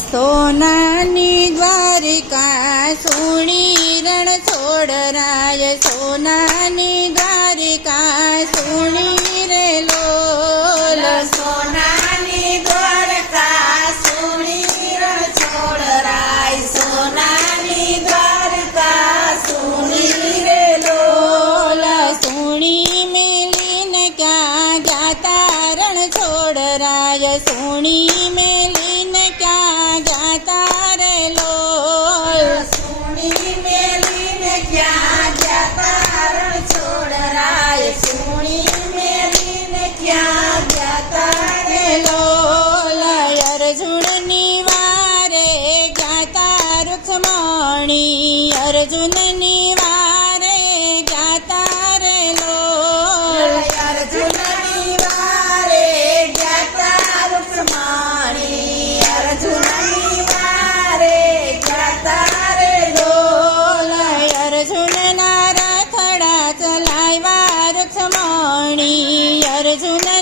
સોનાની દ્વારિકા સુણી રણ છોડરાય સોનાની દ્વારિકા સુણી વાણી અર્જુનની વારે ગાતા રે લો અર્જુનની વારે ગાતા રૂકમાણી અર્જુનની વારે ગાતા રે ઢોલ અર્જુનના રથડા ચલાવ્યા રૂકમાણી અર્જુન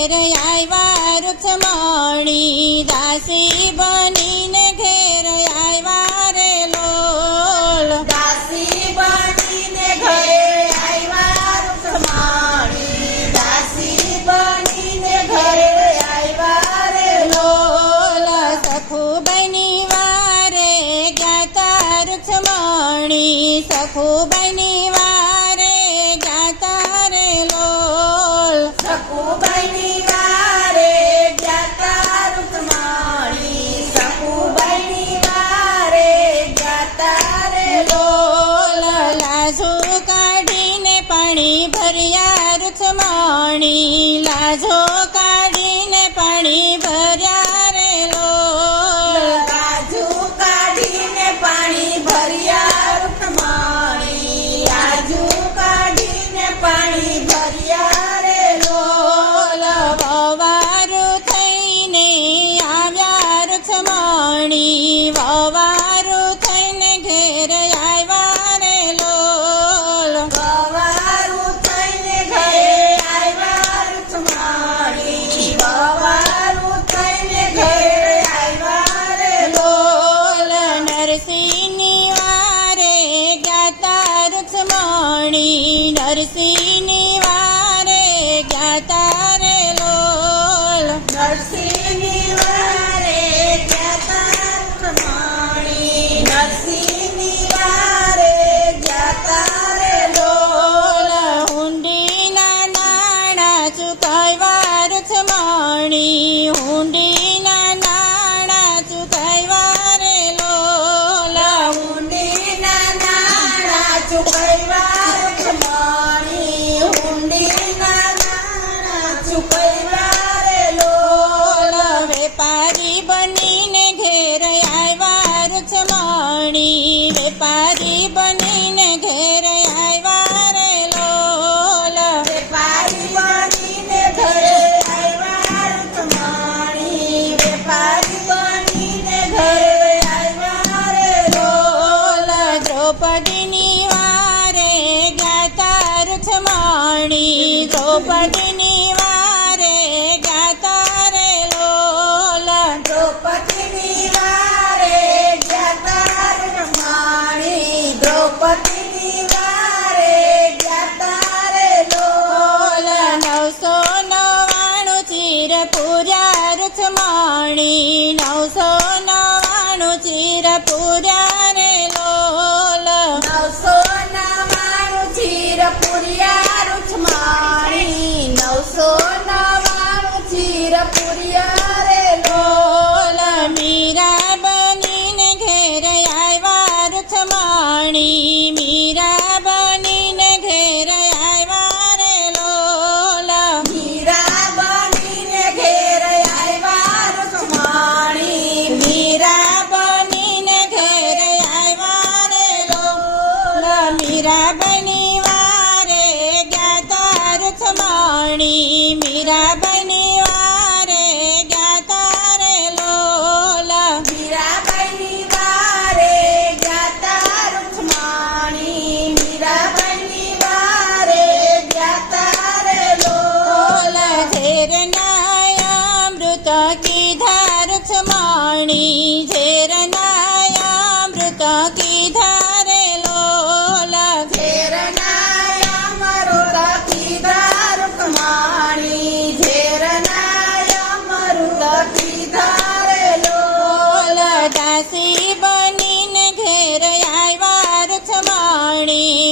ઘેર આવ્યા રૂક્ષમણી દાસી બનીને ઘેર આવ્યા રે લોલ. દાસી બનીને ઘરે આવ્યા રૂક્ષમણી દાસી બનીને ઘરે આવ્યા રે લોલ. સખુ બની વારે ગાતા રૂક્ષમણી સખુ કચ્છ માણી લાજો કાઢીને પાણી ભર हर सीने દ્રૌપદીની વારે ગાતા રે લોલ દ્રૌપદીની વારે ગાતા રે માણી દ્રૌપદીની વારે ગાતા રે લોલ નવસો નવાણું ચીર પૂજા રથમાણી. Puria. णि